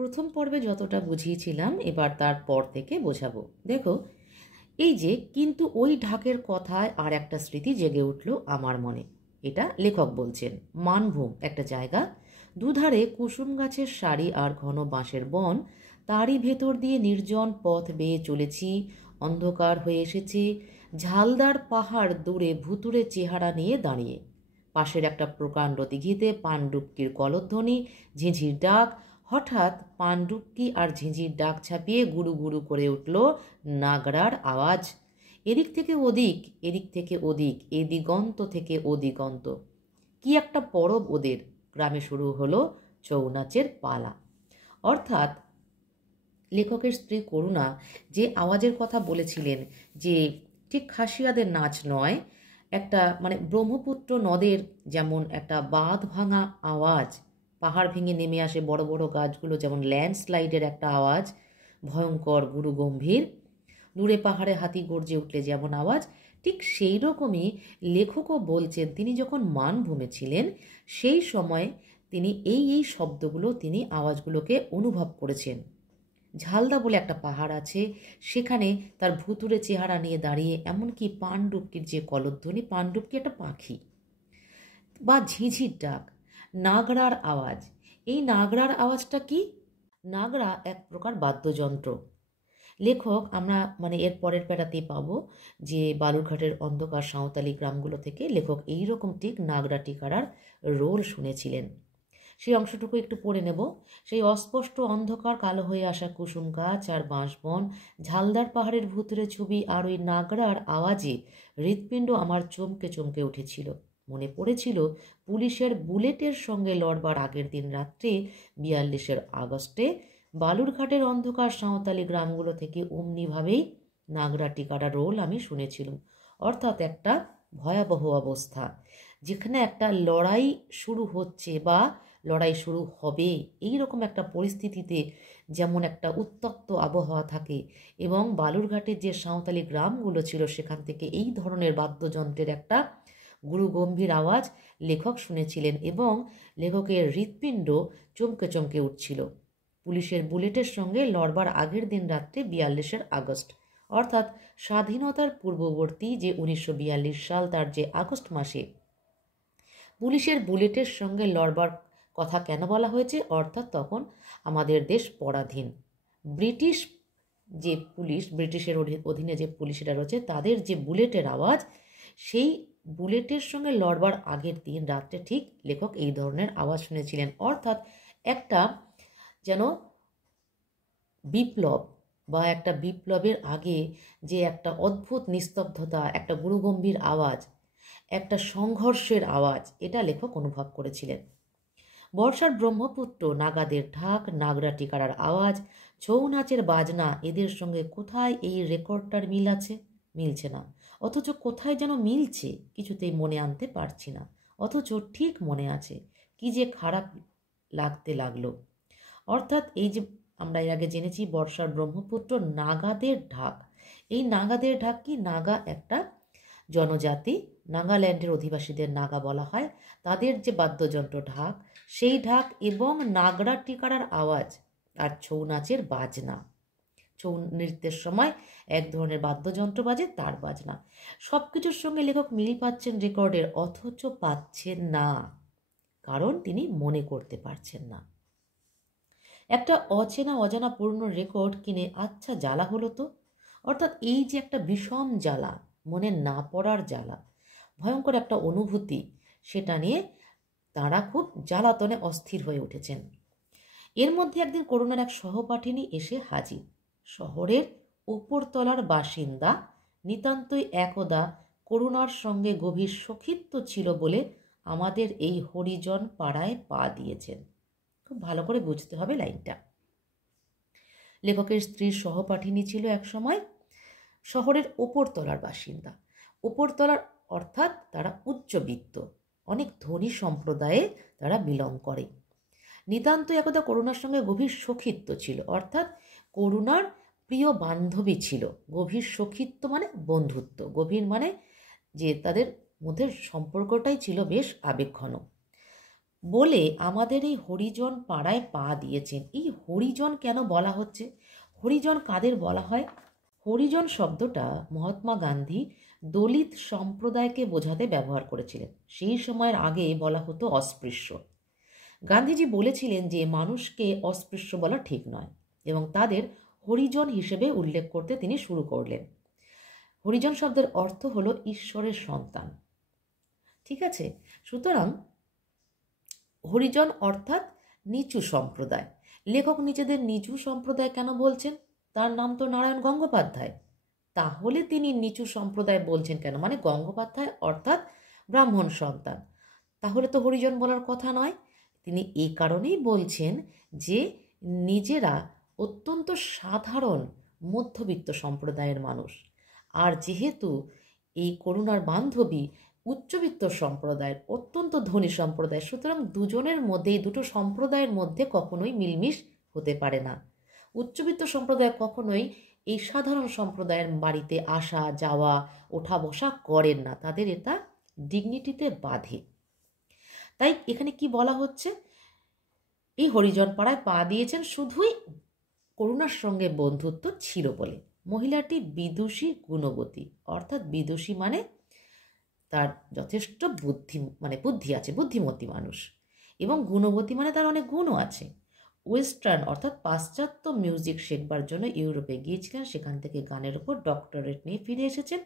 প্রথম পর্বে যতটা বুঝিয়েছিলাম এবার তারপর থেকে বোঝাবো। দেখো, এই যে কিন্তু ওই ঢাকের কথায় আর একটা স্মৃতি জেগে উঠল আমার মনে। এটা লেখক বলছেন, মানভূম একটা জায়গা, দুধারে কুসুম গাছের সারি আর ঘন বাঁশের বন, তারই ভেতর দিয়ে নির্জন পথ বেয়ে চলেছি। অন্ধকার হয়ে এসেছে, ঝালদার পাহাড় দূরে ভুতুড়ে চেহারা নিয়ে দাঁড়িয়ে। পাশের একটা প্রকাণ্ড দিঘিতে পানডুবকির কলধ্বনি, ঝিঁঝির ডাক। হঠাৎ পানডুবকি আর ঝিঁঝির ডাক ছাপিয়ে গুরু গুরু করে উঠল নাগরার আওয়াজ। এদিক থেকে ওদিক, এদিক থেকে ওদিক, এ দিগন্ত থেকে ও দিগন্ত। কি একটা পরব ওদের। গ্রামে শুরু হলো ছৌ নাচের পালা। অর্থাৎ লেখকের স্ত্রী করুণা যে আওয়াজের কথা বলেছিলেন, যে ঠিক খাসিয়াদের নাচ নয়, একটা ব্রহ্মপুত্র নদের যেমন একটা বাঁধ ভাঙা আওয়াজ, পাহাড় ভেঙে নেমে আসে বড় বড় গাছগুলো, যেমন ল্যান্ডস্লাইডের একটা আওয়াজ, ভয়ঙ্কর গুরু গম্ভীর, দূরে পাহাড়ে হাতি গর্জে উঠলে যেমন আওয়াজ, ঠিক সেই রকমই লেখকও বলছেন তিনি যখন মানভূমে ছিলেন সেই সময় তিনি এই শব্দগুলো, তিনি আওয়াজগুলোকে অনুভব করেছেন। ঝালদা বলে একটা পাহাড় আছে, সেখানে তার ভুতুড়ে চেহারা নিয়ে দাঁড়িয়ে, এমনকি পানডুবকির যে কলধ্বনি, পানডুবকি একটা পাখি, বা ঝিঁঝির ডাক, নাগরার আওয়াজ। এই নাগরার আওয়াজটা কি? নাগরা এক প্রকার বাদ্যযন্ত্র। লেখক আমরা এর পরের প্যারাতেই পাবো যে বালুরঘাটের অন্ধকার সাঁওতালি গ্রামগুলো থেকে লেখক এইরকম ঠিক নাগরা টিকারার রোল শুনেছিলেন। সেই অংশটুকু একটু পড়ে নেব। সেই অস্পষ্ট অন্ধকার, কালো হয়ে আসা কুসুম গাছ আর বাঁশবন, ঝালদার পাহাড়ের ভুতুরে ছবি আর ওই নাগরার আওয়াজে হৃৎপিণ্ড আমার চমকে চমকে উঠেছিল। মনে পড়েছিল পুলিশের বুলেটের সঙ্গে লড়বার আগের দিন রাত্রে 42 আগস্টে বালুরঘাটের অন্ধকার সাঁওতালি গ্রামগুলো থেকে অমনিভাবেই নাগরা টিকারা রোল আমি শুনেছিলাম। অর্থাৎ একটা ভয়াবহ অবস্থা, যেখানে একটা লড়াই শুরু হচ্ছে বা লড়াই শুরু হবে, এই রকম একটা পরিস্থিতিতে যেমন একটা উত্তপ্ত আবহাওয়া থাকে, এবং বালুরঘাটের যে সাঁওতালি গ্রামগুলো ছিল সেখান থেকে এই ধরনের বাদ্যযন্ত্রের একটা গুরুগম্ভীর আওয়াজ লেখক শুনেছিলেন, এবং লেখকের হৃৎপিণ্ড চমকে চমকে উঠছিল। পুলিশের বুলেটের সঙ্গে লড়বার আগের দিন রাত্রে 42 আগস্ট, অর্থাৎ স্বাধীনতার পূর্ববর্তী যে 1942 সাল, তার যে আগস্ট মাসে পুলিশের বুলেটের সঙ্গে লড়বার কথা কেন বলা হয়েছে? অর্থাৎ তখন আমাদের দেশ পরাধীন। ব্রিটিশ যে পুলিশ, ব্রিটিশের অধীনে যে পুলিশেরা রয়েছে, তাদের যে বুলেটের আওয়াজ, সেই বুলেটের সঙ্গে লড়বার আগের দিন রাত্রে ঠিক লেখক এই ধরনের আওয়াজ শুনেছিলেন। অর্থাৎ একটা যেন বিপ্লব বা একটা বিপ্লবের আগে যে একটা অদ্ভুত নিস্তব্ধতা, একটা গুরুগম্ভীর আওয়াজ, একটা সংঘর্ষের আওয়াজ, এটা লেখক অনুভব করেছিলেন। বর্ষার ব্রহ্মপুত্র, নাগাদের ঢাক, নাগরা টিকারার আওয়াজ, ছৌ নাচের বাজনা, এদের সঙ্গে কোথায় এই রেকর্ডটার মিল আছে? মিলছে না। অথচ কোথায় যেন মিলছে, কিছুতেই মনে আনতে পারছি না। অথচ ঠিক মনে আছে। কি যে খারাপ লাগতে লাগলো। অর্থাৎ এই যে আমরা এর আগে জেনেছি বর্ষার ব্রহ্মপুত্র, নাগাদের ঢাক। এই নাগাদের ঢাক কি? নাগা একটা জনজাতি, নাগাল্যান্ডের অধিবাসীদের নাগা বলা হয়। তাদের যে বাদ্যযন্ত্র ঢাক, সেই ঢাক এবং নাগরা টিকারার আওয়াজ আর ছৌ নাচের বাজনা, ছৌ নৃত্যের সময় এক ধরনের বাদ্যযন্ত্র বাজে, তার বাজনা, সব কিছুর সঙ্গে লেখক মিল পাচ্ছেন রেকর্ডের, অথচ পাচ্ছেন না, কারণ তিনি মনে করতে পারছেন না। একটা অচেনা অজানা পুরনো রেকর্ড কিনে আচ্ছা জ্বালা হলো তো। অর্থাৎ এই যে একটা বিষম জ্বালা, মনে না পড়ার জ্বালা, ভয়ঙ্কর একটা অনুভূতি, সেটা নিয়ে তারা খুব জ্বালাতনে অস্থির হয়ে উঠেছেন। এর মধ্যে একদিন করুণার এক সহপাঠিনী এসে হাজির। শহরের উপরতলার বাসিন্দা, নিতান্তই একদা করুণার সঙ্গে গভীর সখিত্ব ছিল বলে আমাদের এই হরিজন পাড়ায় পা দিয়েছেন। খুব ভালো করে বুঝতে হবে লাইনটা। লেখকের স্ত্রীর সহপাঠিনী ছিল এক সময় শহরের ওপরতলার বাসিন্দা। ওপরতলার অর্থাৎ তারা উচ্চবিত্ত, অনেক ধনী সম্প্রদায়ে তারা বিলং করে। নিতান্ত একদা করুণার সঙ্গে গভীর সখিত্ব ছিল, অর্থাৎ করুণার প্রিয় বান্ধবী ছিল। গভীর সখিত্ব মানে বন্ধুত্ব, গভীর মানে যে তাদের মধ্যে সম্পর্কটাই ছিল বেশ আবেগঘন। বলে আমাদের এই হরিজন পাড়ায় পা দিয়েছেন। এই হরিজন কেন বলা হচ্ছে? হরিজন কাদের বলা হয়? হরিজন শব্দটা মহাত্মা গান্ধী দলিত সম্প্রদায়কে বোঝাতে ব্যবহার করেছিলেন। সেই সময়ের আগে বলা হতো অস্পৃশ্য। গান্ধীজি বলেছিলেন যে মানুষকে অস্পৃশ্য বলা ঠিক নয় এবং তাদের হরিজন হিসেবে উল্লেখ করতে তিনি শুরু করলেন। হরিজন শব্দের অর্থ হলো ঈশ্বরের সন্তান। ঠিক আছে, সুতরাং হরিজন অর্থাৎ নিচু সম্প্রদায়। লেখক নিজেদের নিচু সম্প্রদায় কেন বলছেন? তার নাম তো নারায়ণ গঙ্গোপাধ্যায়। তাহলে তিনি নিচু সম্প্রদায় বলছেন কেন? মানে গঙ্গোপাধ্যায় অর্থাৎ ব্রাহ্মণ সন্তান। তাহলে তো হরিজন বলার কথা নয়। তিনি এই কারণেই বলছেন যে নিজেরা অত্যন্ত সাধারণ মধ্যবিত্ত সম্প্রদায়ের মানুষ। আর যেহেতু এই করুণার বান্ধবী উচ্চবিত্ত সম্প্রদায়ের অত্যন্ত ধনী সম্প্রদায়, সুতরাং দুজনের মধ্যে এই দুটো সম্প্রদায়ের মধ্যে কখনোই মিলমিশ হতে পারে না। উচ্চবিত্ত সম্প্রদায় কখনোই এই সাধারণ সম্প্রদায়ের বাড়িতে আসা যাওয়া ওঠা বসা করেন না, তাদের এটা ডিগনিটিতে বাধে। তাই এখানে কি বলা হচ্ছে? এই হরিজন পাড়ায় পা দিয়েছেন শুধুই করুণার সঙ্গে বন্ধুত্ব ছিল বলে। মহিলাটি বিদুষী গুণবতী, অর্থাৎ বিদুষী মানে তার যথেষ্ট বুদ্ধি আছে, বুদ্ধিমতী মানুষ, এবং গুণবতী মানে তার অনেক গুণও আছে। ওয়েস্টার্ন অর্থাৎ পাশ্চাত্য মিউজিক শেখবার জন্য ইউরোপে গিয়েছিলেন, সেখান থেকে গানের ওপর ডক্টরেট নিয়ে ফিরে এসেছেন।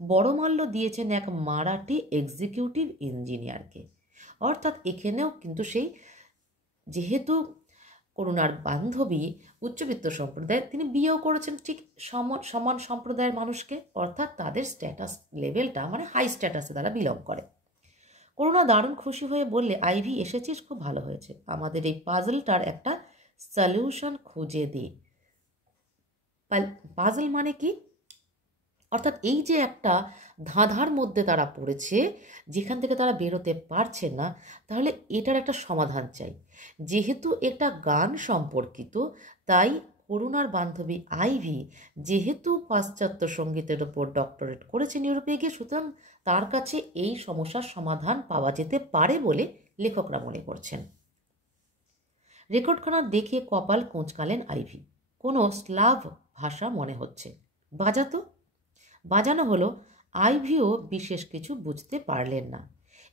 বড়মাল্য দিয়েছেন এক মারাঠি এক্সিকিউটিভ ইঞ্জিনিয়ারকে। অর্থাৎ এখানেও কিন্তু সেই, যেহেতু করুণার বান্ধবী উচ্চবিত্ত সম্প্রদায়, তিনি বিয়েও করেছেন ঠিক সমান সম্প্রদায়ের মানুষকে, অর্থাৎ তাদের স্ট্যাটাস লেভেলটা মানে হাই স্ট্যাটাসে তারা বিলং করে। করুণা দারুণ খুশি হয়ে বললে, আইভি এসেছিস, খুব ভালো হয়েছে, আমাদের এই পাজলটার একটা সলিউশন খুঁজে দে। পাজল মানে কি? অর্থাৎ এই যে একটা ধাঁধার মধ্যে তারা পড়েছে, যেখান থেকে তারা বেরোতে পারছে না, তাহলে এটার একটা সমাধান চাই। যেহেতু এটা গান সম্পর্কিত, তাই করুণার বান্ধবী আইভি যেহেতু পাশ্চাত্য সঙ্গীতের ওপর ডক্টরেট করেছেন ইউরোপে গিয়ে, সুতরাং তার কাছে এই সমস্যার সমাধান পাওয়া যেতে পারে বলে লেখকরা মনে করছেন। রেকর্ডখানা দেখে কপাল কোঁচকালেন আইভি। কোনো স্লাভ ভাষা মনে হচ্ছে। বাজানো হলো। আইভিও বিশেষ কিছু বুঝতে পারলেন না।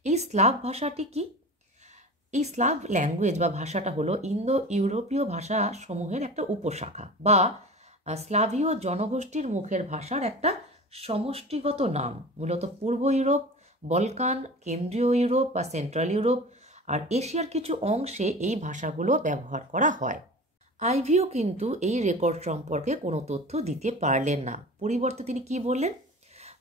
এই স্লাভ ভাষাটি কি? এই স্লাভ ল্যাঙ্গুয়েজ বা ভাষাটা হলো ইন্দো ইউরোপীয় ভাষা সমূহের একটা উপশাখা বা স্লাভীয় জনগোষ্ঠীর মুখের ভাষার একটা সমষ্টিগত নাম। মূলত পূর্ব ইউরোপ, বলকান, কেন্দ্রীয় ইউরোপ বা সেন্ট্রাল ইউরোপ আর এশিয়ার কিছু অংশে এই ভাষাগুলো ব্যবহার করা হয়। আইভিও কিন্তু এই রেকর্ড সম্পর্কে কোনো তথ্য দিতে পারলেন না। পরিবর্তে তিনি কি বললেন?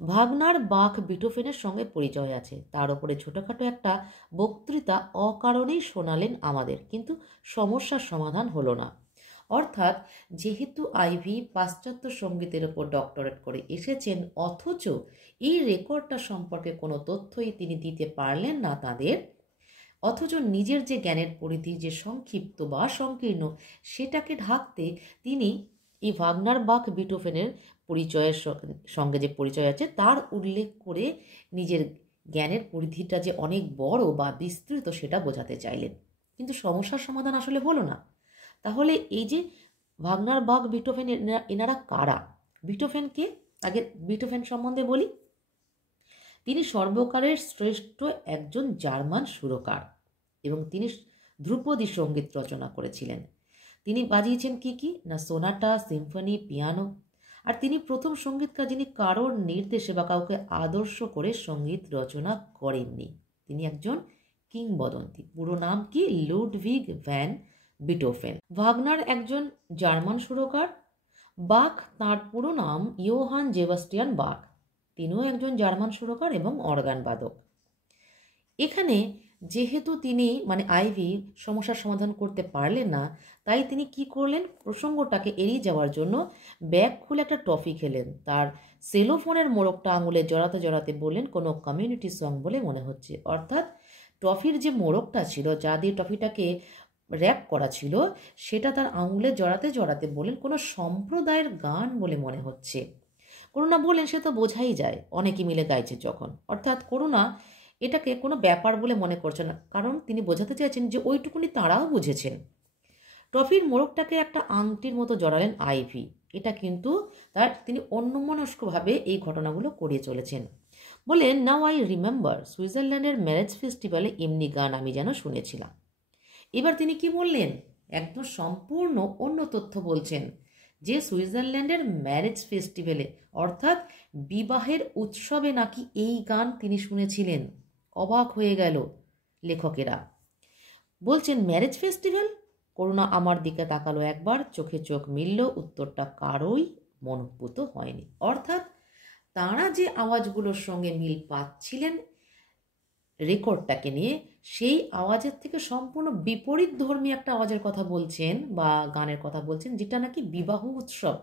ভাগনার বাখ বিটোফেনের সঙ্গে পরিচয় আছে, তার উপরে ছোটোখাটো একটা বক্তৃতা অকারণেই শোনালেন আমাদের, কিন্তু সমস্যার সমাধান হলো না। অর্থাৎ যেহেতু আইভি পাশ্চাত্য সঙ্গীতের ওপর ডক্টরেট করে এসেছেন, অথচ এই রেকর্ডটা সম্পর্কে কোনো তথ্যই তিনি দিতে পারলেন না তাদের, অথচ নিজের যে জ্ঞানের পরিধি যে সংক্ষিপ্ত বা সংকীর্ণ, সেটাকে ঢাকতে তিনি এই ভাগনার বাখ বিটোফেনের পরিচয়ের সঙ্গে যে পরিচয় আছে তার উল্লেখ করে নিজের জ্ঞানের পরিধিটা যে অনেক বড় বা বিস্তৃত সেটা বোঝাতে চাইলেন, কিন্তু সমস্যার সমাধান আসলে হলো না। তাহলে এই যে ভাগনার বাখ বিটোফেন, এনারা কারা? বিটোফেনকে আগে বিটোফেন সম্বন্ধে বলি। তিনি সর্বকালের শ্রেষ্ঠ একজন জার্মান সুরকার এবং তিনি ধ্রুপদী সঙ্গীত রচনা করেছিলেন। তিনি বাজিয়েছেন কি না সোনাটা, সিম্ফনি, পিয়ানো। আর তিনি প্রথম সঙ্গীতকার যিনি কারোর নির্দেশে বা কাউকে আদর্শ করে সঙ্গীত রচনা করেননি। তিনি একজন কিংবদন্তি। পুরো নাম কি? Ludwig van বিটোফেন। ভাগনার একজন জার্মান সুরকার। বাখ, তাঁর পুরো নাম ইয়োহান জেবাস্টিয়ান বাখ। তিনিও একজন জার্মান সুরকার এবং অর্গান বাদক। এখানে যেহেতু তিনি মানে আইভি সমস্যার সমাধান করতে পারলেন না, তাই তিনি কি করলেন? প্রসঙ্গটাকে এড়িয়ে যাওয়ার জন্য ব্যাগ খুলে একটা টফি খেলেন। তার সেলোফোনের মোড়কটা আঙুলে জড়াতে জড়াতে বললেন, কোনো কমিউনিটি সং বলে মনে হচ্ছে। অর্থাৎ টফির যে মোড়কটা ছিল, যা দিয়ে টফিটাকে র্যাপ করা ছিল, সেটা তার আঙুলে জড়াতে জড়াতে বললেন, কোনো সম্প্রদায়ের গান বলে মনে হচ্ছে। করুণা বললেন, সে তো বোঝাই যায়, অনেকে মিলে গাইছে যখন। অর্থাৎ করুণা এটাকে কোনো ব্যাপার বলে মনে করছে না, কারণ তিনি বোঝাতে চাইছেন যে ওইটুকুনি তাঁরাও বুঝেছেন। ট্রফির মোড়কটাকে একটা আংটির মতো জড়ালেন আইভি। এটা কিন্তু তিনি অন্যমনস্কভাবে এই ঘটনাগুলো করিয়ে চলেছেন। বলেন, নাও আই রিমেম্বার সুইজারল্যান্ডের ম্যারেজ ফেস্টিভ্যালে এমনি গান আমি যেন শুনেছিলাম। এবার তিনি কি বললেন? একদম সম্পূর্ণ অন্য তথ্য বলছেন, যে সুইজারল্যান্ডের ম্যারেজ ফেস্টিভ্যালে অর্থাৎ বিবাহের উৎসবে নাকি এই গান তিনি শুনেছিলেন। অবাক হয়ে গেল লেখকেরা। বলছেন ম্যারেজ ফেস্টিভ্যাল। করুণা আমার দিকে তাকালো একবার, চোখে চোখ মিলল, উত্তরটা কারোই মনোভূত হয়নি। অর্থাৎ তাঁরা যে আওয়াজগুলোর সঙ্গে মিল পাচ্ছিলেন রেকর্ডটাকে নিয়ে, সেই আওয়াজের থেকে সম্পূর্ণ বিপরীত ধর্মী একটা আওয়াজের কথা বলছেন বা গানের কথা বলছেন, যেটা নাকি বিবাহ উৎসব।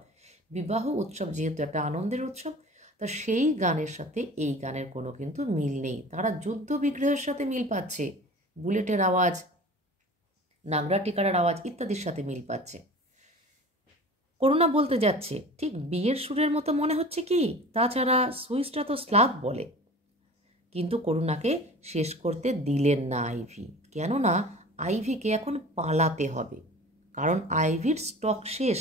বিবাহ উৎসব যেহেতু একটা আনন্দের উৎসব, তা সেই গানের সাথে এই গানের কোনো কিন্তু মিল নেই। তারা যুদ্ধ বিগ্রহের সাথে মিল পাচ্ছে, বুলেটের আওয়াজ, নাগরা টিকারার আওয়াজ ইত্যাদির সাথে মিল পাচ্ছে। করুণা বলতে যাচ্ছে, ঠিক বিয়ের সুরের মতো মনে হচ্ছে কি? তাছাড়া সুইসটা তো স্লাভ বলে। কিন্তু করুণাকে শেষ করতে দিলেন না আইভি, কেননা আইভিকে এখন পালাতে হবে, কারণ আইভির স্টক শেষ।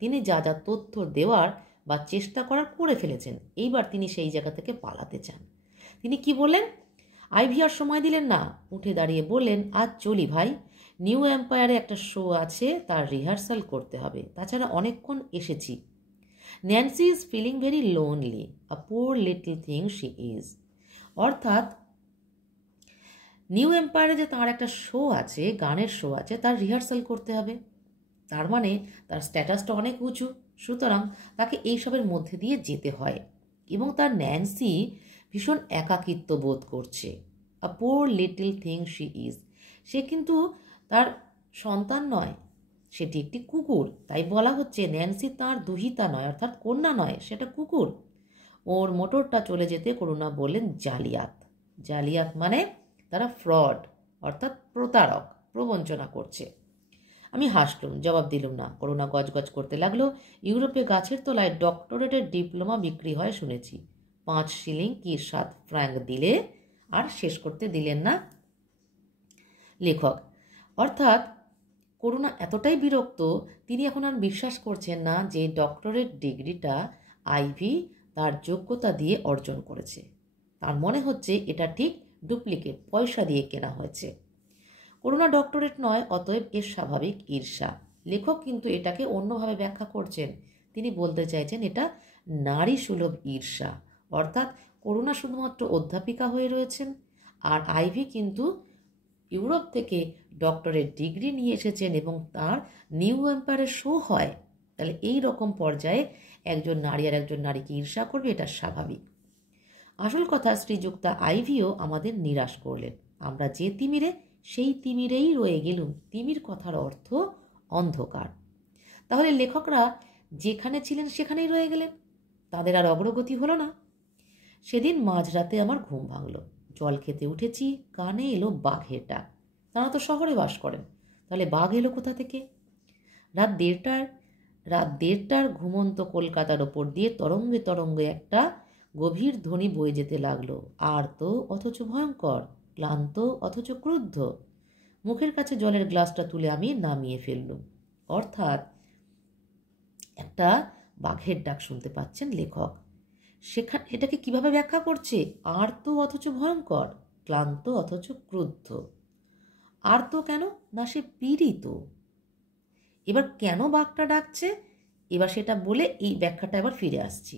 তিনি যা যা তথ্য দেওয়ার বা চেষ্টা করার করে ফেলেছেন, এইবার তিনি সেই জায়গা থেকে পালাতে চান। তিনি কি বললেন? আইভি আর সময় দিলেন না, উঠে দাঁড়িয়ে বললেন, আজ চলি ভাই, নিউ এম্পায়ারে একটা শো আছে, তার রিহার্সাল করতে হবে। তাছাড়া অনেকক্ষণ এসেছি। Nancy is feeling very lonely, a poor little thing she is. অর্থাৎ নিউ এম্পায়ারে যে তার একটা শো আছে, গানের শো আছে, তার রিহার্সাল করতে হবে। তার মানে তার স্ট্যাটাসটা অনেক উঁচু, সুতরাং তাকে এইসবের মধ্যে দিয়ে যেতে হয়। এবং তার ন্যান্সি ভীষণ একাকিত্ব বোধ করছে। আ poor little thing she is. সে কিন্তু তার সন্তান নয়, সেটি একটি কুকুর। তাই বলা হচ্ছে ন্যান্সি তার দুহিতা নয়, অর্থাৎ কন্যা নয়, সেটা কুকুর। ওর মোটরটা চলে যেতে করুণা বললেন জালিয়াত। জালিয়াত মানে তারা ফ্রড, অর্থাৎ প্রতারক, প্রবঞ্চনা করছে। আমি হাসলুম, জবাব দিলুম না। করুণা গজগজ করতে লাগলো, ইউরোপে গাছের তলায় ডক্টরেটের ডিপ্লোমা বিক্রি হয় শুনেছি। 5 শিলিং কি 7 ফ্র্যাঙ্ক দিলে। আর শেষ করতে দিলেন না লেখক। অর্থাৎ করুণা এতটাই বিরক্ত, তিনি এখন আর বিশ্বাস করছেন না যে ডক্টরেট ডিগ্রিটা আইভি তার যোগ্যতা দিয়ে অর্জন করেছে। তার মনে হচ্ছে এটা ঠিক ডুপ্লিকেট, পয়সা দিয়ে কেনা হয়েছে। করুণা ডক্টরেট নয়, অতএব এর স্বাভাবিক ঈর্ষা। লেখক কিন্তু এটাকে অন্যভাবে ব্যাখ্যা করছেন। তিনি বলতে চাইছেন এটা নারী সুলভ ঈর্ষা। অর্থাৎ করুণা শুধুমাত্র অধ্যাপিকা হয়ে রয়েছেন, আর আইভি কিন্তু ইউরোপ থেকে ডক্টরেট ডিগ্রি নিয়ে এসেছেন এবং তার নিউ এম্পায়ারের শো হয়। তাহলে এই রকম পর্যায়ে একজন নারী আর একজন নারীকে ঈর্ষা করবে, এটা স্বাভাবিক। আসল কথা, শ্রীযুক্তা আইভিও আমাদের নিরাশ করলেন। আমরা যে তিমিরে, সেই তিমিরেই রয়ে গেলুম। তিমির কথার অর্থ অন্ধকার। তাহলে লেখকরা যেখানে ছিলেন সেখানেই রয়ে গেলেন, তাদের আর অগ্রগতি হলো না। সেদিন মাঝরাতে আমার ঘুম ভাঙল। জল খেতে উঠেছি, কানে এলো বাঘের ডাক। তারা তো শহরে বাস করেন, তাহলে বাঘ এলো কোথা থেকে? রাত দেড়টার ঘুমন্ত কলকাতার ওপর দিয়ে তরঙ্গে তরঙ্গে একটা গভীর ধ্বনি বয়ে যেতে লাগলো। আর্ত অথচ ভয়ঙ্কর, ক্লান্ত অথচ ক্রুদ্ধ। মুখের কাছে জলের গ্লাসটা তুলে আমি নামিয়ে ফেললুম। অর্থাৎ একটা বাঘের ডাক শুনতে পাচ্ছেন লেখক। এটাকে কিভাবে ব্যাখ্যা করছে? আর্ত অথচ ভয়ঙ্কর, ক্লান্ত অথচ ক্রুদ্ধ। আর্ত কেন? না, সে পীড়িত। এবার কেন বাঘটা ডাকছে, এবার সেটা বলে এই ব্যাখ্যাটা এবার ফিরে আসছি।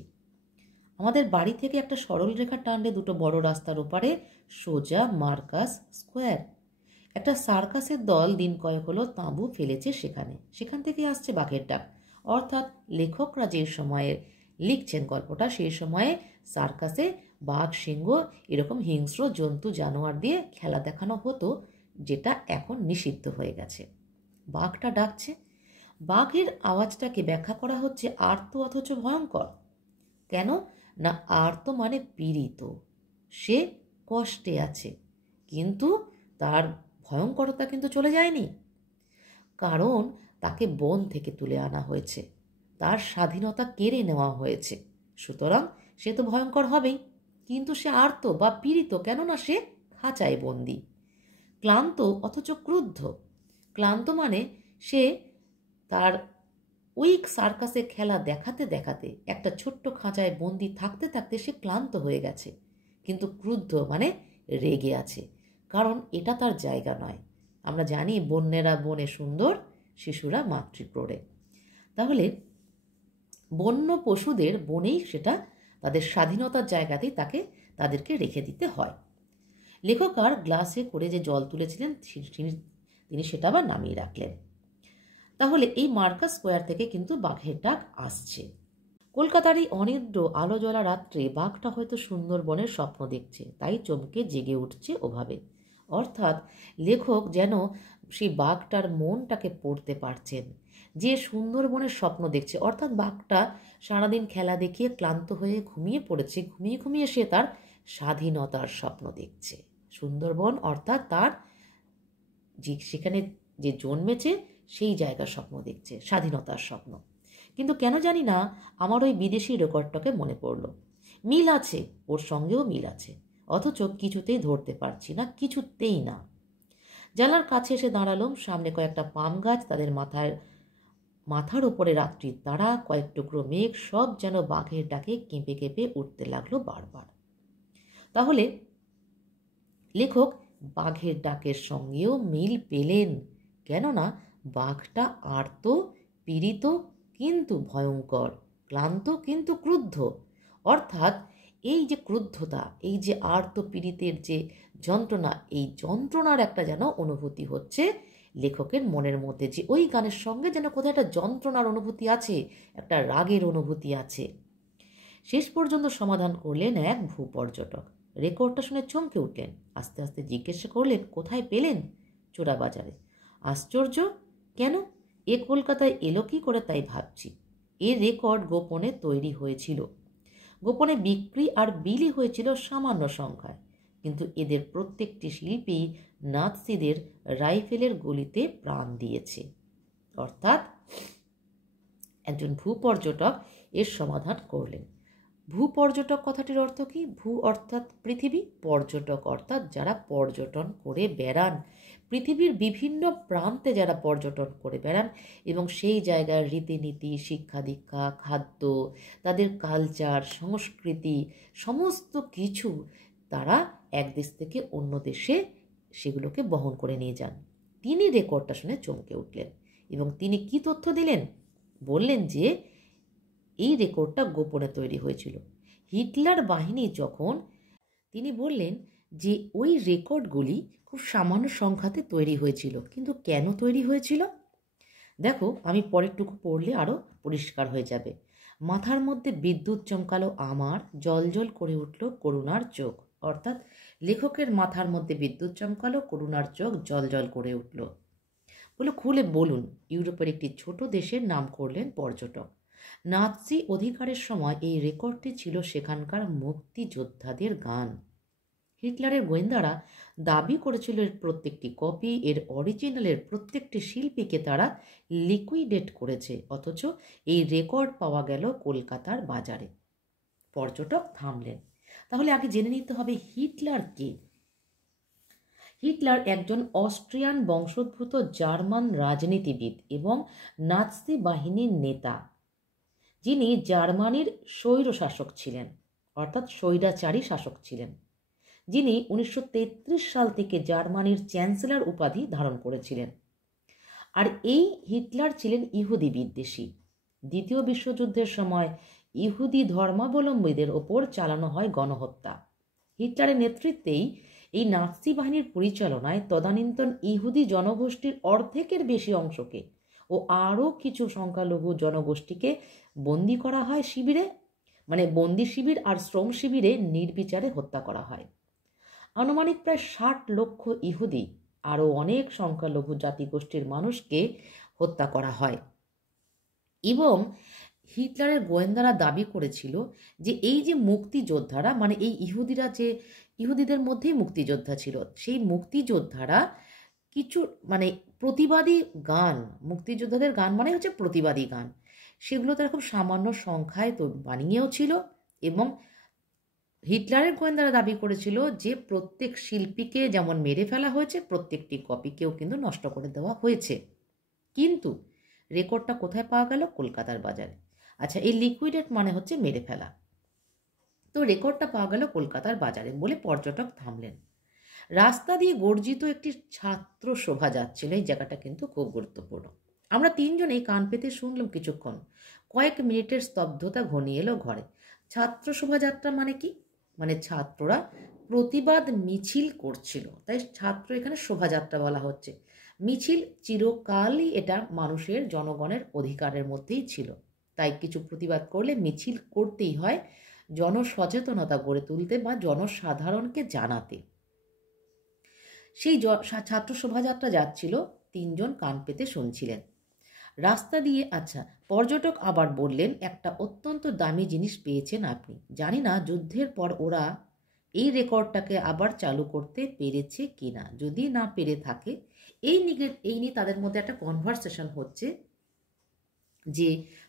আমাদের বাড়ি থেকে একটা সরল রেখা টানলে দুটো বড় রাস্তার ওপারে সোজা মার্কাস স্কোয়ার। একটা সার্কাসের দল দিন কয়েক হলো তাঁবু ফেলেছে সেখানে, সেখান থেকে আসছে বাঘের ডাক। অর্থাৎ লেখকরা যে সময়ে লিখছেন গল্পটা, সেই সময়ে সার্কাসে বাঘ, সিংহ এরকম হিংস্র জন্তু জানোয়ার দিয়ে খেলা দেখানো হতো, যেটা এখন নিষিদ্ধ হয়ে গেছে। বাঘটা ডাকছে। বাঘের আওয়াজটাকে ব্যাখ্যা করা হচ্ছে আর্ত অথচ ভয়ঙ্কর। কেন? না, আর্ত মানে পীড়িত, সে কষ্টে আছে, কিন্তু তার ভয়ঙ্করতা কিন্তু চলে যায়নি, কারণ তাকে বন থেকে তুলে আনা হয়েছে, তার স্বাধীনতা কেড়ে নেওয়া হয়েছে, সুতরাং সে তো ভয়ঙ্কর হবেই। কিন্তু সে আর্ত বা পীড়িত, কেননা সে খাঁচায় বন্দি। ক্লান্ত অথচ ক্রুদ্ধ। ক্লান্ত মানে সে তার উইক সার্কাসে খেলা দেখাতে দেখাতে একটা ছোট্ট খাঁচায় বন্দি থাকতে থাকতে সে ক্লান্ত হয়ে গেছে, কিন্তু ক্রুদ্ধ মানে রেগে আছে, কারণ এটা তার জায়গা নয়। আমরা জানি বন্যেরা বনে সুন্দর, শিশুরা মাতৃক্রোড়ে। তাহলে বন্য পশুদের বনেই সেটা তাদের স্বাধীনতার জায়গাতেই তাদেরকে রেখে দিতে হয়। লেখক আর গ্লাসে করে যে জল তুলেছিলেন তিনি সেটা আবার নামিয়ে রাখলেন। তাহলে এই মার্কাস স্কোয়ার থেকে কিন্তু বাঘের ডাক আসছে। কলকাতার এই অনিদ্র আলো জ্বলা রাত্রে বাঘটা হয়তো সুন্দরবনের স্বপ্ন দেখছে, তাই চমকে জেগে উঠছে ওভাবে। অর্থাৎ লেখক যেন সেই বাঘটার মনটাকে পড়তে পারছেন, যে সুন্দরবনের স্বপ্ন দেখছে। অর্থাৎ বাঘটা সারাদিন খেলা দেখিয়ে ক্লান্ত হয়ে ঘুমিয়ে পড়েছে, ঘুমিয়ে ঘুমিয়ে সে তার স্বাধীনতার স্বপ্ন দেখছে। সুন্দরবন অর্থাৎ তার সেখানে যে জন্মেছে সেই জায়গার স্বপ্ন দেখছে, স্বাধীনতার স্বপ্ন। কিন্তু কেন জানি না আমার ওই বিদেশি রেকর্ডটাকে মনে পড়লো। মিল আছে, ওর সঙ্গেও মিল আছে, অথচ কিছুতেই ধরতে পারছি না, কিছুতেই না। জানলার কাছে এসে দাঁড়ালাম। সামনে কয়েকটা পাম গাছ, তাদের মাথার ওপরে রাত্রির তারা, কয়েক টুকরো মেঘ, সব যেন বাঘের ডাকে কেঁপে কেঁপে উঠতে লাগলো বারবার। তাহলে লেখক বাঘের ডাকের সঙ্গেও মিল পেলেন, কেননা বাঘটা আর্ত, পীড়িত কিন্তু ভয়ঙ্কর, ক্লান্ত কিন্তু ক্রুদ্ধ। অর্থাৎ এই যে ক্রুদ্ধতা, এই যে আর্ত পীড়িতের যে যন্ত্রণা, এই যন্ত্রণার একটা যেন অনুভূতি হচ্ছে লেখকের মনের মধ্যে, যে ওই গানের সঙ্গে যেন কোথায় একটা যন্ত্রণার অনুভূতি আছে, একটা রাগের অনুভূতি আছে। শেষ পর্যন্ত সমাধান করলেন এক ভূপর্যটক। রেকর্ডটা শুনে চমকে উঠলেন, আস্তে আস্তে জিজ্ঞাসা করলেন কোথায় পেলেন? চোরাবাজারে। আশ্চর্য, কেন? এ কলকাতায় এলো কি করে তাই ভাবছি। এ রেকর্ড গোপনে তৈরি হয়েছিল, গোপনে বিক্রি আর বিলি হয়েছিল সামান্য সংখ্যায়, কিন্তু এদের প্রত্যেকটি শিল্পী নাৎসিদের রাইফেলের গুলিতে প্রাণ দিয়েছে। অর্থাৎ একজন ভূপর্যটক এর সমাধান করলেন। ভূপর্যটক কথাটির অর্থ কি? ভূ অর্থাৎ পৃথিবী, পর্যটক অর্থাৎ যারা পর্যটন করে বেড়ান, পৃথিবীর বিভিন্ন প্রান্তে যারা পর্যটন করে বেড়ান এবং সেই জায়গার রীতিনীতি, শিক্ষা দীক্ষা, খাদ্য, তাদের কালচার, সংস্কৃতি, সমস্ত কিছু তারা এক দেশ থেকে অন্য দেশে সেগুলোকে বহন করে নিয়ে যান। তিনি রেকর্ডটা শুনে চমকে উঠলেন এবং তিনি কি তথ্য দিলেন? বললেন যে এই রেকর্ডটা গোপনে তৈরি হয়েছিল। হিটলার বাহিনী যখন, তিনি বললেন যে ওই রেকর্ডগুলি খুব সামান্য সংখ্যাতে তৈরি হয়েছিল, কিন্তু কেন তৈরি হয়েছিল? দেখো, আমি পরেরটুকু পড়লে আরও পরিষ্কার হয়ে যাবে। মাথার মধ্যে বিদ্যুৎ চমকালো আমার, জলজল করে উঠল করুণার চোখ। অর্থাৎ লেখকের মাথার মধ্যে বিদ্যুৎ চমকালো, করুণার চোখ জলজল করে উঠল। বলে খুলে বলুন। ইউরোপের একটি ছোট দেশের নাম করলেন পর্যটক। নাৎসি অধিকারের সময় এই রেকর্ডটি ছিল সেখানকার মুক্তিযোদ্ধাদের গান। হিটলারের গোয়েন্দারা দাবি করেছিল এর প্রত্যেকটি কপি, এর অরিজিনালের প্রত্যেকটি শিল্পীকে তারা লিকুইডেট করেছে, অথচ এই রেকর্ড পাওয়া গেল কলকাতার বাজারে। পর্যটক থামলেন। তাহলে আগে জেনে নিতে হবে হিটলার কে। হিটলার একজন অস্ট্রিয়ান বংশোদ্ভূত জার্মান রাজনীতিবিদ এবং নাৎসি বাহিনীর নেতা, যিনি জার্মানির স্বৈরশাসক ছিলেন, অর্থাৎ স্বৈরাচারী শাসক ছিলেন, যিনি 1933 সাল থেকে জার্মানির চ্যান্সেলর উপাধি ধারণ করেছিলেন। আর এই হিটলার ছিলেন ইহুদি বিদ্বেষী। দ্বিতীয় বিশ্বযুদ্ধের সময় ইহুদি ধর্মাবলম্বীদের ওপর চালানো হয় গণহত্যা। হিটলারের নেতৃত্বেই এই নাৎসি বাহিনীর পরিচালনায় তদানীন্তন ইহুদি জনগোষ্ঠীর অর্ধেকের বেশি অংশকে ও আরও কিছু সংখ্যালঘু জনগোষ্ঠীকে বন্দি করা হয় শিবিরে, মানে বন্দি শিবির আর শ্রম শিবিরে নির্বিচারে হত্যা করা হয়। আনুমানিক প্রায় 60 লক্ষ ইহুদি আরও অনেক সংখ্যালঘু জাতিগোষ্ঠীর মানুষকে হত্যা করা হয়। এবং হিটলারের গোয়েন্দারা দাবি করেছিল যে এই যে মুক্তিযোদ্ধারা, মানে এই ইহুদিরা, যে ইহুদিদের মধ্যেই মুক্তিযোদ্ধা ছিল, সেই মুক্তিযোদ্ধারা কিছু মানে প্রতিবাদী গান, মুক্তিযোদ্ধাদের গান মানে হচ্ছে প্রতিবাদী গান, সেগুলো তারা খুব সামান্য সংখ্যায় তো বানিয়েও ছিল এবং হিটলারের গোয়েন্দারা দাবি করেছিল যে প্রত্যেক শিল্পীকে যেমন মেরে ফেলা হয়েছে, প্রত্যেকটি কপিকেও কিন্তু নষ্ট করে দেওয়া হয়েছে। কিন্তু রেকর্ডটা কোথায় পাওয়া গেল? কলকাতার বাজারে। আচ্ছা, এই লিকুইডেট মানে হচ্ছে মেরে ফেলা। তো রেকর্ডটা পাওয়া গেল কলকাতার বাজারে বলে পর্যটক থামলেন। রাস্তা দিয়ে গর্জিত একটি ছাত্র শোভা যাচ্ছিল। এই জায়গাটা কিন্তু খুব গুরুত্বপূর্ণ। আমরা তিনজনেই কান পেতে শুনলাম কিছুক্ষণ। কয়েক মিনিটের স্তব্ধতা ঘনিয়ে এলো ঘরে। ছাত্র শোভাযাত্রা মানে কি? মানে ছাত্ররা প্রতিবাদ মিছিল করছিল, তাই ছাত্র এখানে শোভাযাত্রা বলা হচ্ছে। মিছিল চিরকালই এটা মানুষের, জনগণের অধিকারের মধ্যেই ছিল। তাই কিছু প্রতিবাদ করলে মিছিল করতেই হয়, জনসচেতনতা গড়ে তুলতে বা জনসাধারণকে জানাতে। সেই ছাত্র শোভাযাত্রা যাচ্ছিল, তিনজন কান পেতে শুনছিলেন। রাস্তা দিয়ে, আচ্ছা, পর্যটক আবার বললেন, একটা অত্যন্ত দামি জিনিস পেয়েছেন আপনি। জানি না যুদ্ধের পর ওরা এই রেকর্ডটাকে আবার চালু করতে পেরেছে কিনা। যদি না পেরে থাকে, এই নিয়ে তাদের মধ্যে একটা কনভারসেশন হচ্ছে যে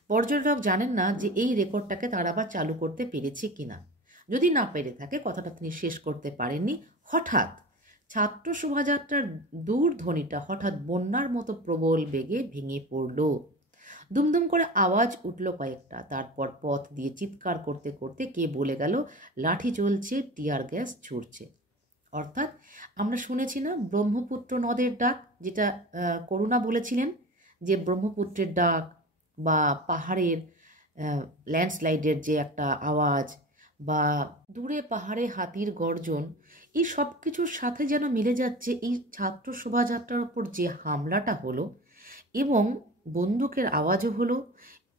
পর্যটক জানেন না যে এই রেকর্ডটাকে তারা আবার চালু করতে পেরেছে কিনা। যদি না পেরে থাকে, কথাটা তিনি শেষ করতে পারেননি। হঠাৎ ছাত্র শোভাযাত্রার দূরধ্বনিটা হঠাৎ বন্যার মতো প্রবল বেগে ভেঙে পড়ল। দুমদুম করে আওয়াজ উঠল কয়েকটা। তারপর পথ দিয়ে চিৎকার করতে করতে কে বলে গেল, লাঠি চলছে, টিয়ার গ্যাস ছুটছে। অর্থাৎ আমরা শুনেছি না ব্রহ্মপুত্র নদের ডাক, যেটা করুণা বলেছিলেন, যে ব্রহ্মপুত্রের ডাক বা পাহাড়ের ল্যান্ডস্লাইডের যে একটা আওয়াজ, বা দূরে পাহাড়ে হাতির গর্জন, এই সব কিছুর সাথে যেন মিলে যাচ্ছে এই ছাত্র শোভাযাত্রার ওপর যে হামলাটা হলো, এবং বন্দুকের আওয়াজও হলো।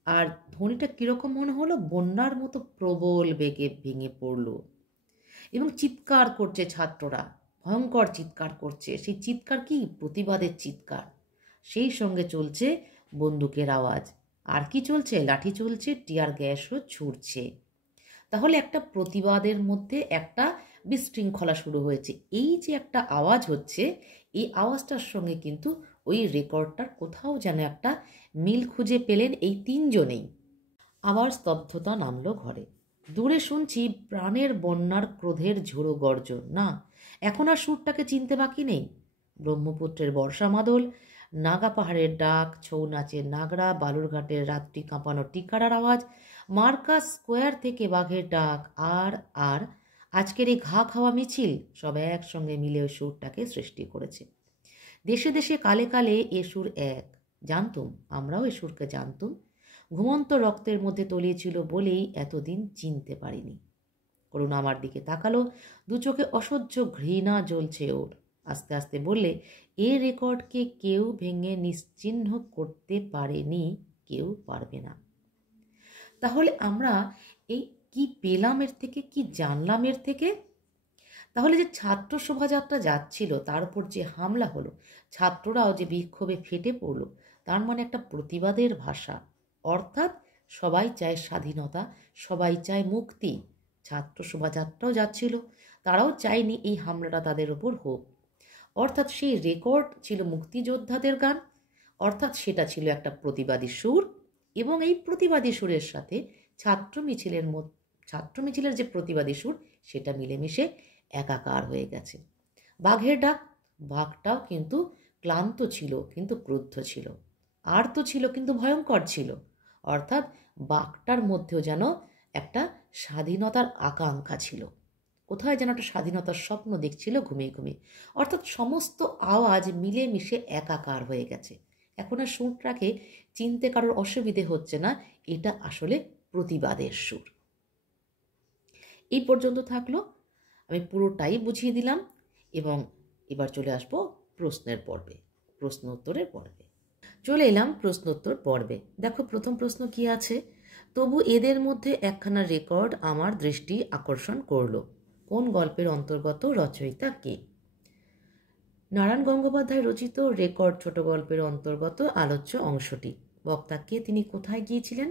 আর ধ্বনিটা কীরকম মনে হলো? বন্যার মতো প্রবল বেগে ভেঙে পড়লো। এবং চিৎকার করছে ছাত্ররা, ভয়ঙ্কর চিৎকার করছে। সেই চিৎকার কি? প্রতিবাদের চিৎকার। সেই সঙ্গে চলছে বন্দুকের আওয়াজ। আর কি চলছে? লাঠি চলছে, টিয়ার গ্যাসও ছুটছে। তাহলে একটা প্রতিবাদের মধ্যে একটা বিশৃঙ্খলা শুরু হয়েছে। এই যে একটা আওয়াজ হচ্ছে, এই আওয়াজটার সঙ্গে কিন্তু ওই রেকর্ডটার কোথাও যেন একটা মিল খুঁজে পেলেন এই তিনজনেই। আবার স্তব্ধতা নামলো ঘরে। দূরে শুনছি প্রাণের বন্যার ক্রোধের ঝোড়ো গর্জন। না, এখন আর সুরটাকে চিনতে বাকি নেই। ব্রহ্মপুত্রের বর্ষা মাদল, নাগা পাহাড়ের ডাক, ছৌ নাচের নাগরা, বালুরঘাটের রাত্রি কাঁপানো টিকারার আওয়াজ, মার্কাস স্কোয়ার থেকে বাঘের ডাক, আর আজকের এই ঘা খাওয়া মিছিল, সব একসঙ্গে মিলে ওই সুরটাকে সৃষ্টি করেছে। দেশে দেশে কালে কালে এ সুর এক। জানতুম, আমরাও এ সুরকে জানতুম। ঘুমন্ত রক্তের মধ্যে তলিয়েছিল বলেই এতদিন চিনতে পারিনি। করুণা আমার দিকে তাকালো, দু চোখে অসহ্য ঘৃণা জ্বলছে ওর। আস্তে আস্তে বললে, এ রেকর্ডকে কেউ ভেঙে নিশ্চিহ্ন করতে পারেনি, কেউ পারবে না। তাহলে আমরা এই কি পেলাম এর থেকে, কি জানলাম এর থেকে? তাহলে যে ছাত্র শোভাযাত্রা যাচ্ছিল, তার উপর যে হামলা হলো, ছাত্ররাও যে বিক্ষোভে ফেটে পড়লো, তার মানে একটা প্রতিবাদের ভাষা। অর্থাৎ সবাই চায় স্বাধীনতা, সবাই চায় মুক্তি। ছাত্র শোভাযাত্রাও যাচ্ছিল, তারাও চায়নি এই হামলাটা তাদের ওপর হোক। অর্থাৎ সেই রেকর্ড ছিল মুক্তিযোদ্ধাদের গান, অর্থাৎ সেটা ছিল একটা প্রতিবাদী সুর, এবং এই প্রতিবাদী সুরের সাথে ছাত্র মিছিলের যে প্রতিবাদী সুর, সেটা মিলেমিশে একাকার হয়ে গেছে। বাঘের ডাক, বাঘটাও কিন্তু ক্লান্ত ছিল, কিন্তু ক্রুদ্ধ ছিল। আর তো ছিল, কিন্তু ভয়ঙ্কর ছিল। অর্থাৎ বাঘটার মধ্যেও যেন একটা স্বাধীনতার আকাঙ্ক্ষা ছিল। কোথায় যেন একটা স্বাধীনতার স্বপ্ন দেখছিল ঘুমিয়ে ঘুমিয়ে। অর্থাৎ সমস্ত আওয়াজ মিলেমিশে একাকার হয়ে গেছে। এখন আর সুরটাকে চিনতে কারোর অসুবিধে হচ্ছে না, এটা আসলে প্রতিবাদের সুর। এই পর্যন্ত থাকলো, আমি পুরোটাই বুঝিয়ে দিলাম, এবং এবার চলে আসবো প্রশ্নের পর্বে, প্রশ্ন উত্তরের পর্বে। চলে এলাম প্রশ্ন উত্তর পর্বে। দেখো প্রথম প্রশ্ন কি আছে, তবু এদের মধ্যে একখানা রেকর্ড আমার দৃষ্টি আকর্ষণ করলো। কোন গল্পের অন্তর্গত, রচয়িতা কে? নারায়ণ গঙ্গোপাধ্যায় রচিত রেকর্ড ছোট গল্পের অন্তর্গত আলোচ্য অংশটি। বক্তা কে, তিনি কোথায় গিয়েছিলেন?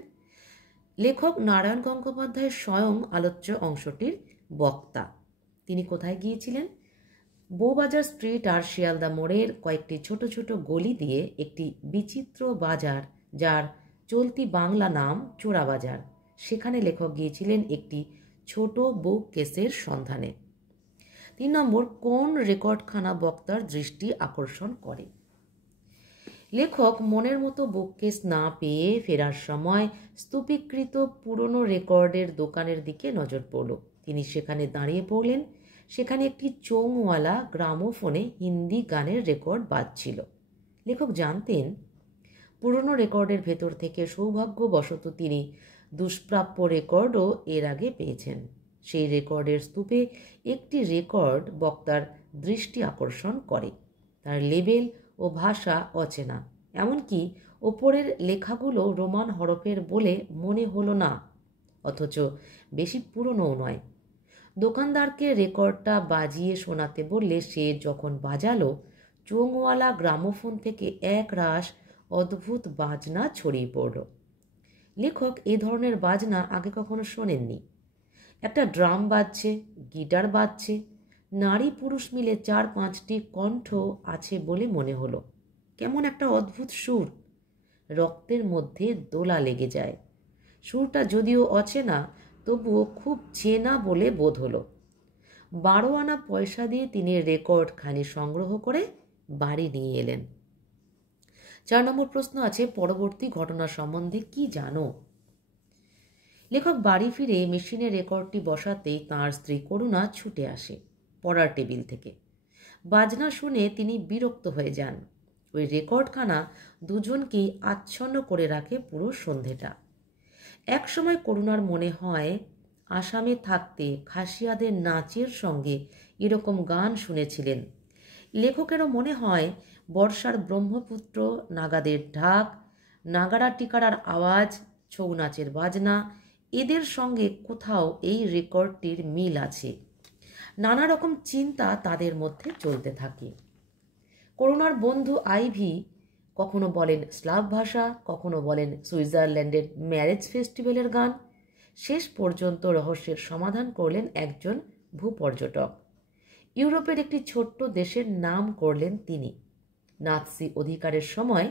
লেখক নারায়ণ গঙ্গোপাধ্যায় স্বয়ং আলোচ্য অংশটির বক্তা। তিনি কোথায় গিয়েছিলেন? বউবাজার স্ট্রিট আর শিয়ালদা মোড়ের কয়েকটি ছোট ছোট গলি দিয়ে একটি বিচিত্র বাজার, যার চলতি বাংলা নাম চোরা বাজার। সেখানে লেখক গিয়েছিলেন একটি ছোট বুক কেসের সন্ধানে। 3 নম্বর, কোন রেকর্ডখানা বক্তার দৃষ্টি আকর্ষণ করে? লেখক মনের মতো বুককেস না পেয়ে ফেরার সময় স্তূপীকৃত পুরনো রেকর্ডের দোকানের দিকে নজর পড়ল। তিনি সেখানে দাঁড়িয়ে পড়লেন। সেখানে একটি চোঙওয়ালা গ্রামোফোনে হিন্দি গানের রেকর্ড বাজছিল। লেখক জানতেন পুরনো রেকর্ডের ভেতর থেকে সৌভাগ্যবশত তিনি দুষ্প্রাপ্য রেকর্ডও এর আগে পেয়েছেন। সেই রেকর্ডের স্তূপে একটি রেকর্ড বক্তার দৃষ্টি আকর্ষণ করে। তার লেবেল ও ভাষা অচেনা, এমনকি ওপরের লেখাগুলো রোমান হরফের বলে মনে হলো না, অথচ বেশি পুরনোও নয়। দোকানদারকে রেকর্ডটা বাজিয়ে শোনাতে বললে সে যখন বাজালো, চোঙওয়ালা গ্রামোফোন থেকে এক রাশ অদ্ভুত বাজনা ছড়িয়ে পড়ল। লেখক এ ধরনের বাজনা আগে কখনো শোনেননি। একটা ড্রাম বাজছে, গিটার বাজছে, নারী পুরুষ মিলে 4-5টি কণ্ঠ আছে বলে মনে হলো। কেমন একটা অদ্ভুত সুর, রক্তের মধ্যে দোলা লেগে যায়। সুরটা যদিও অচেনা, তবুও খুব চেনা বলে বোধ হলো। 12 আনা পয়সা দিয়ে তিনি রেকর্ডখানি সংগ্রহ করে বাড়ি নিয়ে এলেন। 4 নম্বর প্রশ্ন আছে, পরবর্তী ঘটনা সম্বন্ধে কি জানো? লেখক বাড়ি ফিরে মেশিনে রেকর্ডটি বসাতেই তাঁর স্ত্রী করুণা ছুটে আসে পড়ার টেবিল থেকে। বাজনা শুনে তিনি বিরক্ত হয়ে যান। ওই রেকর্ডখানা দুজনকেই আচ্ছন্ন করে রাখে পুরো সন্ধেটা। একসময় করুণার মনে হয় আসামে থাকতে খাসিয়াদের নাচের সঙ্গে এরকম গান শুনেছিলেন। লেখকেরও মনে হয় বর্ষার ব্রহ্মপুত্র, নাগাদের ঢাক, নাগারা টিকারার আওয়াজ, ছৌ নাচের বাজনা, এদের সঙ্গে কোথাও এই রেকর্ডটির মিল আছে। নানা রকম চিন্তা তাদের মধ্যে চলতে থাকে। করুণার বন্ধু আইভি কখনো বলেন স্লাভ ভাষা, কখনো বলেন সুইজারল্যান্ডের ম্যারেজ ফেস্টিভ্যালের গান। শেষ পর্যন্ত রহস্যের সমাধান করলেন একজন ভূপর্যটক। ইউরোপের একটি ছোট্ট দেশের নাম করলেন তিনি। নাৎসি অধিকারের সময়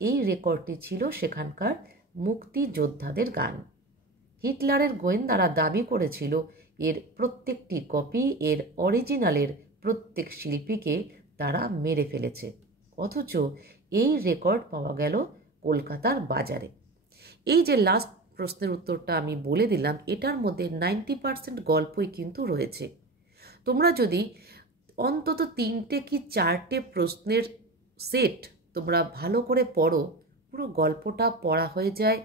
এই রেকর্ডটি ছিল সেখানকার মুক্তিযোদ্ধাদের গান। হিটলারের গোয়েন্দারা দাবি করেছিল এর প্রত্যেকটি কপি, এর অরিজিনালের প্রত্যেক শিল্পীকে তারা মেরে ফেলেছে, অথচ এই রেকর্ড পাওয়া গেল কলকাতার বাজারে। এই যে লাস্ট প্রশ্নের উত্তরটা আমি বলে দিলাম, এটার মধ্যে 90% গল্পই কিন্তু রয়েছে। তোমরা যদি অন্তত 3টে কি 4টে প্রশ্নের সেট তোমরা ভালো করে পড়ো, পুরো গল্পটা পড়া হয়ে যায়।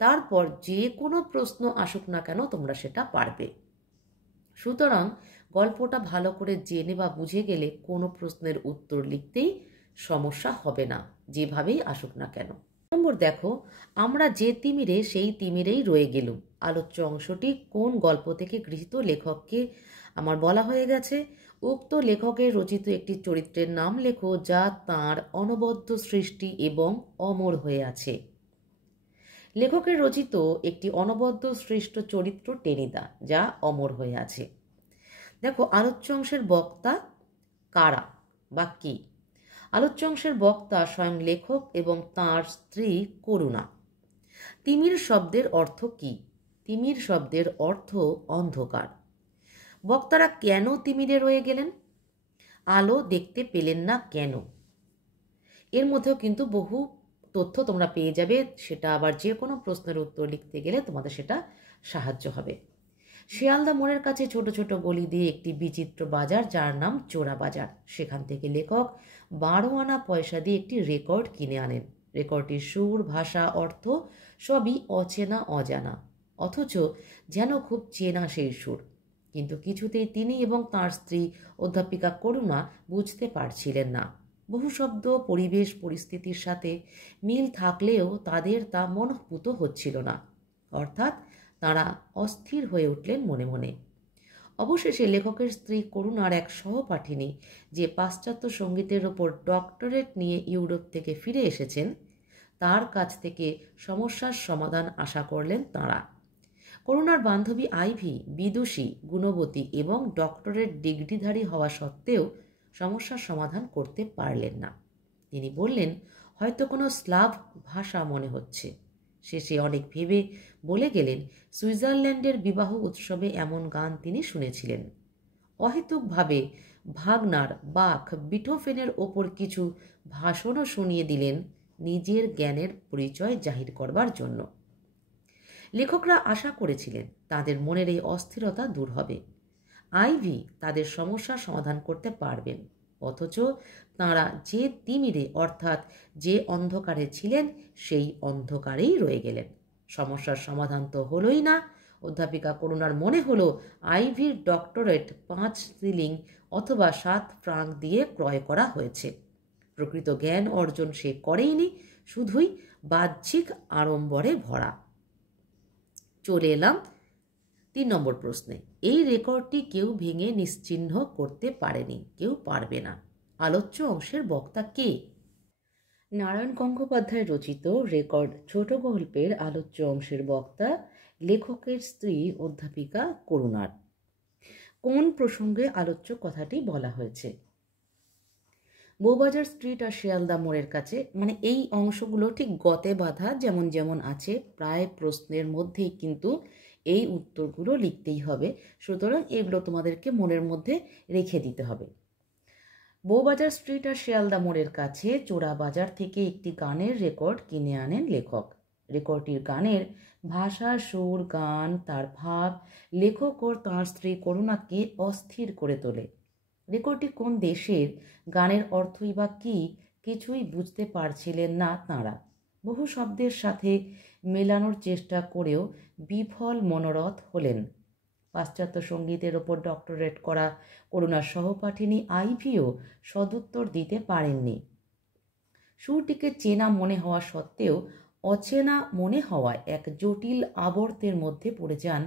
তারপর যে কোনো প্রশ্ন আসুক না কেন তোমরা সেটা পারবে। সুতরাং গল্পটা ভালো করে জেনে বা বুঝে গেলে কোনো প্রশ্নের উত্তর লিখতেই সমস্যা হবে না, যেভাবেই আসুক না কেন। নম্বর দেখো, আমরা যে তিমিরে সেই তিমিরেই রয়ে গেলুম। আলোচ্য অংশটি কোন গল্প থেকে গৃহীত লেখককে আমার বলা হয়ে গেছে। উক্ত লেখকের রচিত একটি চরিত্রের নাম লেখো যা তাঁর অনবদ্য সৃষ্টি এবং অমর হয়ে আছে। লেখকের রচিত একটি অনবদ্য সৃষ্ট চরিত্র টেনিদা, যা অমর হয়ে আছে। দেখো, আলোচ্য অংশের বক্তা কারা বা কি? আলোচ্য অংশের বক্তা স্বয়ং লেখক এবং তাঁর স্ত্রী করুণা। তিমির শব্দের অর্থ কি? তিমির শব্দের অর্থ অন্ধকার। বক্তারা কেন তিমিরে রয়ে গেলেন? আলো দেখতে পেলেন না কেন? এর মধ্যেও কিন্তু বহু তথ্য তোমরা পেয়ে যাবে, সেটা আবার যে কোনো প্রশ্নের উত্তর লিখতে গেলে তোমাদের সেটা সাহায্য হবে। শিয়ালদা মোড়ের কাছে ছোট ছোট গলি দিয়ে একটি বিচিত্র বাজার, যার নাম চোরা বাজার। সেখান থেকে লেখক 12 আনা পয়সা দিয়ে একটি রেকর্ড কিনে আনেন। রেকর্ডটির সুর, ভাষা, অর্থ সবই অচেনা অজানা, অথচ যেন খুব চেনা সেই সুর। কিন্তু কিছুতেই তিনি এবং তাঁর স্ত্রী অধ্যাপিকা করুণা বুঝতে পারছিলেন না। বহু শব্দ, পরিবেশ, পরিস্থিতির সাথে মিল থাকলেও তাদের তা মনঃপূত হচ্ছিল না, অর্থাৎ তাঁরা অস্থির হয়ে উঠলেন মনে মনে। অবশেষে লেখকের স্ত্রী করুণার এক সহপাঠিনী, যে পাশ্চাত্য সঙ্গীতের ওপর ডক্টরেট নিয়ে ইউরোপ থেকে ফিরে এসেছেন, তার কাছ থেকে সমস্যার সমাধান আশা করলেন তাঁরা। করুণার বান্ধবী আইভি বিদুষী, গুণবতী এবং ডক্টরেট ডিগ্রিধারী হওয়া সত্ত্বেও সমস্যার সমাধান করতে পারলেন না। তিনি বললেন, হয়তো কোনো স্লাভ ভাষা মনে হচ্ছে। শেষে অনেক ভেবে বলে গেলেন সুইজারল্যান্ডের বিবাহ উৎসবে এমন গান তিনি শুনেছিলেন। অহেতুকভাবে ভাগনার, বাখ, বিটোফেনের ওপর কিছু ভাষণও শুনিয়ে দিলেন নিজের জ্ঞানের পরিচয় জাহির করবার জন্য। লেখকরা আশা করেছিলেন তাদের মনের এই অস্থিরতা দূর হবে, আইভি তাদের সমস্যার সমাধান করতে পারবেন। অথচ তাঁরা যে তিমিরে অর্থাৎ যে অন্ধকারে ছিলেন সেই অন্ধকারেই রয়ে গেলেন। সমস্যার সমাধান তো হলোই না। অধ্যাপিকা করুণার মনে হলো আইভির ডক্টরেট 5 শিলিং অথবা 7 ফ্রাঙ্ক দিয়ে ক্রয় করা হয়েছে। প্রকৃত জ্ঞান অর্জন সে করেইনি, শুধুই বাহ্যিক আড়ম্বরে ভরা। চলে এলাম 3 নম্বর প্রশ্নে। এই রেকর্ডটি কেউ ভেঙে নিশ্চিহ্ন করতে পারেনি, কেউ পারবে না। আলোচ্য অংশের বক্তা কে? নারায়ণ গঙ্গোপাধ্যায় রচিত রেকর্ড ছোট গল্পের আলোচ্য অংশের বক্তা লেখকের স্ত্রী অধ্যাপিকা করুণার। কোন প্রসঙ্গে আলোচ্য কথাটি বলা হয়েছে? বউবাজার স্ট্রিট আর শিয়ালদা মোড়ের কাছে, মানে এই অংশগুলো ঠিক গতে বাঁধা যেমন যেমন আছে, প্রায় প্রশ্নের মধ্যেই কিন্তু এই উত্তরগুলো লিখতেই হবে। সুতরাং এগুলো তোমাদেরকে মনের মধ্যে রেখে দিতে হবে। বউবাজার স্ট্রিট আর শিয়ালদা মোড়ের কাছে চোরা বাজার থেকে একটি গানের রেকর্ড কিনে আনেন লেখক। রেকর্ডটির গানের ভাষা, সুর, গান, তার ভাব লেখক ও তাঁর স্ত্রী করুণাকে অস্থির করে তোলে। রেকর্ডটি কোন দেশের, গানের অর্থই বা কী, কিছুই বুঝতে পারছিলেন না তাঁরা। বহু শব্দের সাথে মেলানোর চেষ্টা করেও বিফল মনোরথ হলেন। পাশ্চাত্য সঙ্গীতের ওপর ডক্টরেট করা করুণার সহপাঠিনী আইভিও সদুত্তর দিতে পারেননি। সুরটিকে চেনা মনে হওয়া সত্ত্বেও অচেনা মনে হওয়ায় এক জটিল আবর্তের মধ্যে পড়ে যান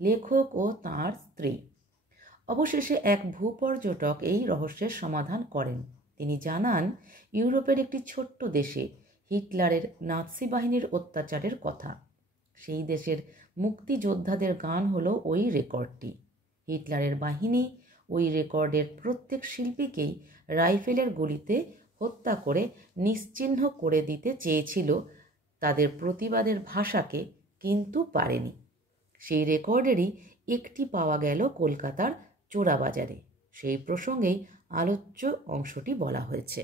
লেখক ও তাঁর স্ত্রী। অবশেষে এক ভূপর্যটক এই রহস্যের সমাধান করেন। তিনি জানান ইউরোপের একটি ছোট্ট দেশে হিটলারের নাৎসি বাহিনীর অত্যাচারের কথা। সেই দেশের মুক্তিযোদ্ধাদের গান হলো ওই রেকর্ডটি। হিটলারের বাহিনী ওই রেকর্ডের প্রত্যেক শিল্পীকেই রাইফেলের গুলিতে হত্যা করে নিশ্চিহ্ন করে দিতে চেয়েছিল তাদের প্রতিবাদের ভাষাকে, কিন্তু পারেনি। সেই রেকর্ডেরই একটি পাওয়া গেল কলকাতার চোরাবাজারে। সেই প্রসঙ্গেই আলোচ্য অংশটি বলা হয়েছে।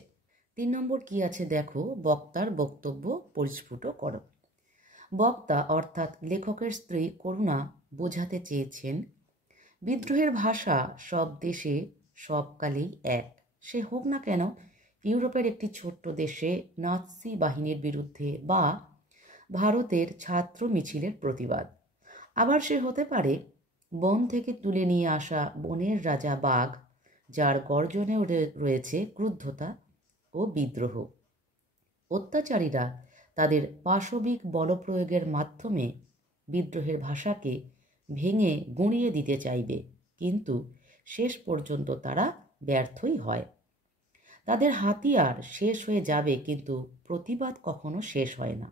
3 নম্বর কি আছে দেখো, বক্তার বক্তব্য পরিস্ফুট করো। বক্তা অর্থাৎ লেখকের স্ত্রী করুণা বোঝাতে চেয়েছেন বিদ্রোহের ভাষা সব দেশে সবকালেই এক, সে হোক না কেন ইউরোপের একটি ছোট্ট দেশে নাৎসি বাহিনীর বিরুদ্ধে বা ভারতের ছাত্র মিছিলের প্রতিবাদ। আবার সে হতে পারে বন থেকে তুলে নিয়ে আসা বনের রাজা বাঘ, যার গর্জনেও রয়েছে ক্রুদ্ধতা ও বিদ্রোহ। অত্যাচারীরা তাদের পাশবিক বলপ্রয়োগের মাধ্যমে বিদ্রোহের ভাষাকে ভেঙে গুঁড়িয়ে দিতে চাইবে, কিন্তু শেষ পর্যন্ত তারা ব্যর্থই হয়। তাদের হাতিয়ার শেষ হয়ে যাবে, কিন্তু প্রতিবাদ কখনো শেষ হয় না।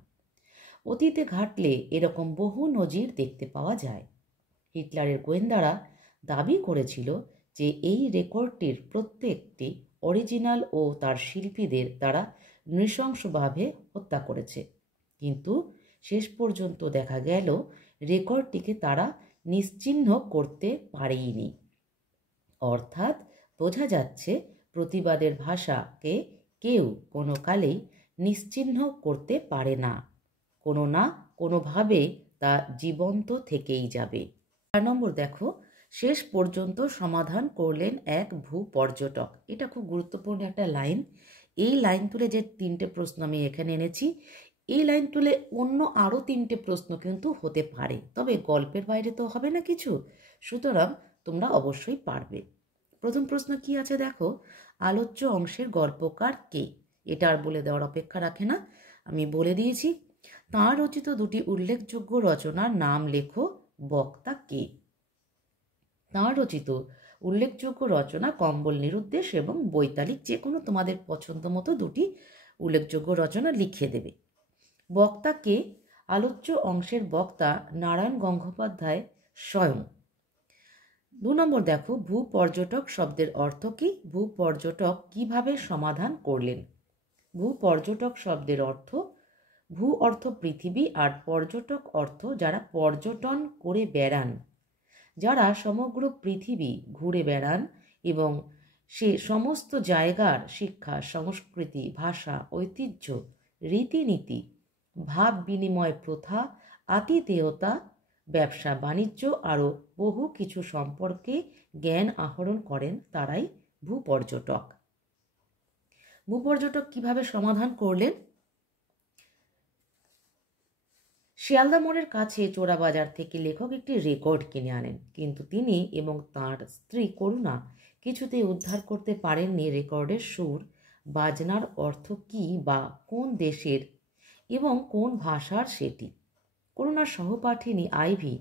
অতীতে ঘাটলে এরকম বহু নজির দেখতে পাওয়া যায়। হিটলারের গোয়েন্দারা দাবি করেছিল যে এই রেকর্ডটির প্রত্যেকটি অরিজিনাল ও তার শিল্পীদের দ্বারা নৃশংসভাবে হত্যা করেছে, কিন্তু শেষ পর্যন্ত দেখা গেল রেকর্ডটিকে তারা নিশ্চিহ্ন করতে পারেনি। অর্থাৎ বোঝা যাচ্ছে প্রতিবাদের ভাষাকে কেউ কোনো কালেই নিশ্চিহ্ন করতে পারে না, কোনোভাবে তা জীবন্ত থেকেই যাবে। 4 নম্বর দেখো, শেষ পর্যন্ত সমাধান করলেন এক ভূপর্যটক। এটা খুব গুরুত্বপূর্ণ একটা লাইন। এই লাইন তুলে যে 3টে প্রশ্ন আমি এখানে এনেছি, এই লাইন তুলে অন্য আরও 3টে প্রশ্ন কিন্তু হতে পারে, তবে গল্পের বাইরে তো হবে না কিছু, সুতরাং তোমরা অবশ্যই পারবে। প্রথম প্রশ্ন কি আছে দেখো, আলোচ্য অংশের গল্পকার কে? এটা আর বলে দেওয়ার অপেক্ষা রাখে না, আমি বলে দিয়েছি। তাঁর রচিত 2টি উল্লেখযোগ্য রচনার নাম লেখো, বক্তা কে? তাঁর রচিত উল্লেখযোগ্য রচনা কম্বল নিরুদ্দেশ এবং বৈতালিক, যে কোনো তোমাদের পছন্দ মতো 2টি উল্লেখযোগ্য রচনা লিখিয়ে দেবে। বক্তা কে? আলোচ্য অংশের বক্তা নারায়ণ গঙ্গোপাধ্যায় স্বয়ং। 2 নম্বর দেখো, ভূপর্যটক শব্দের অর্থ কি? ভূপর্যটক কিভাবে সমাধান করলেন? ভূপর্যটক শব্দের অর্থ ভূ অর্থ পৃথিবী আর পর্যটক অর্থ যারা পর্যটন করে বেড়ান, যারা সমগ্র পৃথিবী ঘুরে বেড়ান এবং সে সমস্ত জায়গার শিক্ষা, সংস্কৃতি, ভাষা, ঐতিহ্য, রীতিনীতি, ভাব বিনিময় প্রথা, আতিথেয়তা, ব্যবসা বাণিজ্য আরও বহু কিছু সম্পর্কে জ্ঞান আহরণ করেন, তারাই ভূপর্যটক। ভূপর্যটক কিভাবে সমাধান করলেন? শিয়ালদা মোড়ের কাছে চোরাবাজার থেকে লেখক একটি রেকর্ড কিনে আনেন, কিন্তু তিনি এবং তাঁর স্ত্রী করুণা কিছুতেই উদ্ধার করতে পারেননি রেকর্ডের সুর, বাজনার অর্থ কী বা কোন দেশের এবং কোন ভাষার সেটি। করুণার সহপাঠিনী আইভি,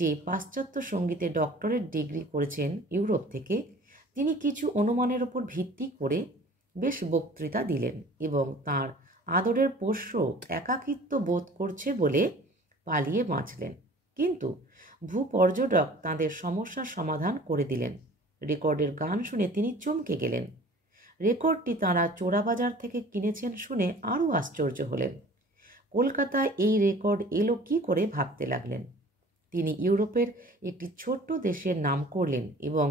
যে পাশ্চাত্য সঙ্গীতে ডক্টরেট ডিগ্রি করেছেন ইউরোপ থেকে, তিনি কিছু অনুমানের ওপর ভিত্তি করে বেশ বক্তৃতা দিলেন এবং তাঁর আদরের পোষ্য একাকিত্ব বোধ করছে বলে পালিয়ে বাঁচলেন। কিন্তু ভূপর্যটক তাঁদের সমস্যার সমাধান করে দিলেন। রেকর্ডের গান শুনে তিনি চমকে গেলেন। রেকর্ডটি তাঁরা চোরাবাজার থেকে কিনেছেন শুনে আরও আশ্চর্য হলেন। কলকাতায় এই রেকর্ড এলো কী করে ভাবতে লাগলেন। তিনি ইউরোপের একটি ছোট্ট দেশের নাম করলেন এবং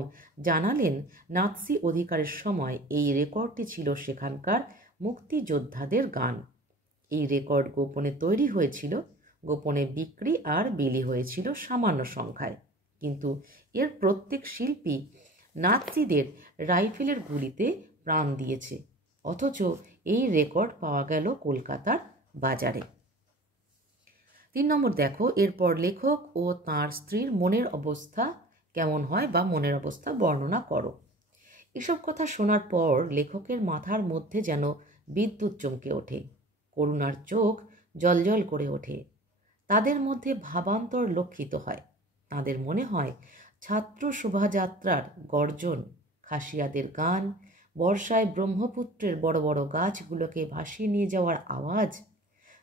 জানালেন নাৎসি অধিকারের সময় এই রেকর্ডটি ছিল সেখানকার মুক্তিযোদ্ধাদের গান। এই রেকর্ড গোপনে তৈরি হয়েছিল, গোপনে বিক্রি আর বিলি হয়েছিল সামান্য সংখ্যায়, কিন্তু এর প্রত্যেক শিল্পী নাৎসিদের রাইফেলের গুলিতে প্রাণ দিয়েছে, অথচ এই রেকর্ড পাওয়া গেল কলকাতার বাজারে। 3 নম্বর দেখো, এরপর লেখক ও তাঁর স্ত্রীর মনের অবস্থা কেমন হয় বা মনের অবস্থা বর্ণনা করো। এসব কথা শোনার পর লেখকের মাথার মধ্যে যেন বিদ্যুৎ চমকে ওঠে। করুণার চোখ জ্বলজ্বল করে ওঠে। তাদের মধ্যে ভাবান্তর লক্ষিত হয়। তাদের মনে হয় ছাত্র শোভাযাত্রার গর্জন, খাসিয়াদের গান, বর্ষায় ব্রহ্মপুত্রের বড় বড় গাছগুলোকে ভাসিয়ে নিয়ে যাওয়ার আওয়াজ,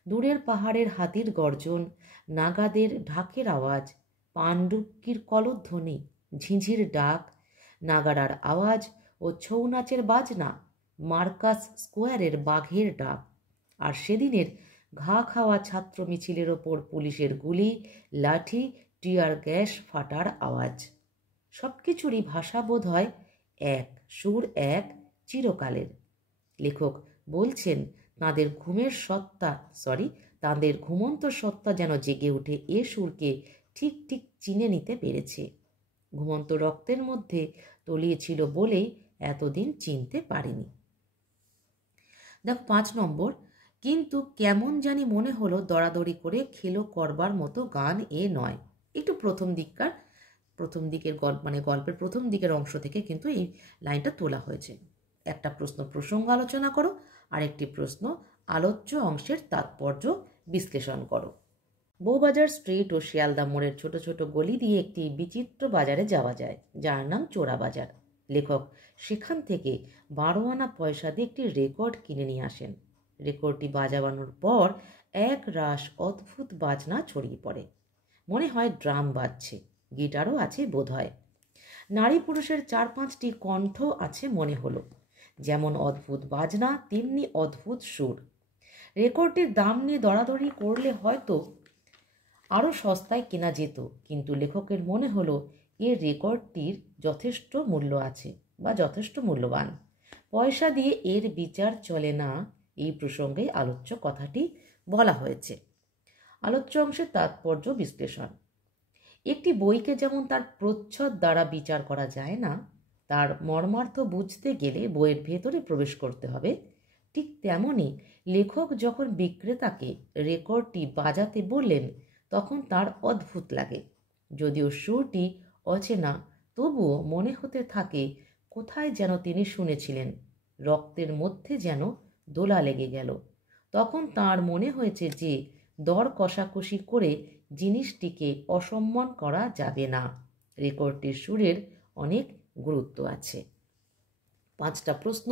দূরের পাহাড়ের হাতির গর্জন, নাগাদের ঢাকের আওয়াজ, পাণ্ডুক্কির কলধ্বনি, ঝিঁঝির ডাক, নাগারার আওয়াজ ও ছৌ নাচের বাজনা, মার্কাস স্কোয়ারের বাঘের ডাক, আর সেদিনের ঘা খাওয়া ছাত্র মিছিলের ওপর পুলিশের গুলি, লাঠি, টিয়ার গ্যাস ফাটার আওয়াজ। সব কিছুরই ভাষা বোধ হয় এক, সুর এক, চিরকালের। লেখক বলছেন তাঁদের তাঁদের ঘুমন্ত সত্তা যেন জেগে উঠে এ সুরকে ঠিক ঠিক চিনে নিতে পেরেছে। ঘুমন্ত রক্তের মধ্যে তলিয়েছিল বলেই এতদিন চিনতে পারেনি। দেখো 5 নম্বর, কিন্তু কেমন জানি মনে হলো দরাদরি করে খেলো করবার মতো গান এ নয়। একটু প্রথম দিকের গল্পের প্রথম দিকের অংশ থেকে কিন্তু এই লাইনটা তোলা হয়েছে। একটা প্রশ্ন প্রসঙ্গ আলোচনা করো, আরেকটি প্রশ্ন আলোচ্য অংশের তাৎপর্য বিশ্লেষণ করো। বউবাজার স্ট্রিট ও শিয়ালদা মোড়ের ছোট ছোট গলি দিয়ে একটি বিচিত্র বাজারে যাওয়া যায়, যার নাম চোরাবাজার। লেখক সেখান থেকে 12 আনা পয়সা দিয়ে একটি রেকর্ড কিনে নিয়ে আসেন। রেকর্ডটি বাজাবানোর পর এক রাশ অদ্ভুত বাজনা ছড়িয়ে পড়ে। মনে হয় ড্রাম বাজছে, গিটারও আছে বোধ হয়। নারী পুরুষের 4-5টি কণ্ঠ আছে মনে হলো। যেমন অদ্ভুত বাজনা তেমনি অদ্ভুত সুর। রেকর্ডটির দাম নিয়ে দরাদরি করলে হয়তো আরও সস্তায় কেনা যেত, কিন্তু লেখকের মনে হলো এর রেকর্ডটির যথেষ্ট মূল্য আছে বা যথেষ্ট মূল্যবান। পয়সা দিয়ে এর বিচার চলে না, এই প্রসঙ্গে আলোচ্য কথাটি বলা হয়েছে। আলোচ্য অংশের তাৎপর্য বিশ্লেষণ। একটি বইকে যেমন তার প্রচ্ছদ দ্বারা বিচার করা যায় না, তার মর্মার্থ বুঝতে গেলে বইয়ের ভেতরে প্রবেশ করতে হবে, ঠিক তেমনই লেখক যখন বিক্রেতাকে রেকর্ডটি বাজাতে বললেন তখন তার অদ্ভুত লাগে। যদিও সুরটি অচেনা, তবুও মনে হতে থাকে কোথায় যেন তিনি শুনেছিলেন। রক্তের মধ্যে যেন দোলা লেগে গেল। তখন তার মনে হয়েছে যে দর কষাকষি করে জিনিসটিকে অসম্মান করা যাবে না। রেকর্ডটির সুরের অনেক গুরুত্ব আছে। 5টা প্রশ্ন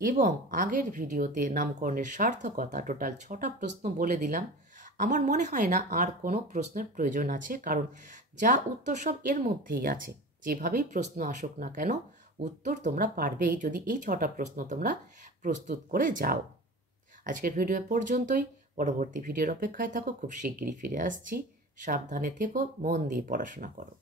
এবং আগের ভিডিওতে নামকরণের সার্থকতা, টোটাল 6টা প্রশ্ন বলে দিলাম। আমার মনে হয় না আর কোনো প্রশ্নের প্রয়োজন আছে, কারণ যা উত্তর সব এর মধ্যেই আছে। যেভাবেই প্রশ্ন আসুক না কেন উত্তর তোমরা পারবেই যদি এই 6টা প্রশ্ন তোমরা প্রস্তুত করে যাও। আজকের ভিডিও পর্যন্তই। পরবর্তী ভিডিওর অপেক্ষায় থাকো, খুব শিগগিরই ফিরে আসছি। সাবধানে থেকো, মন দিয়ে পড়াশোনা করো।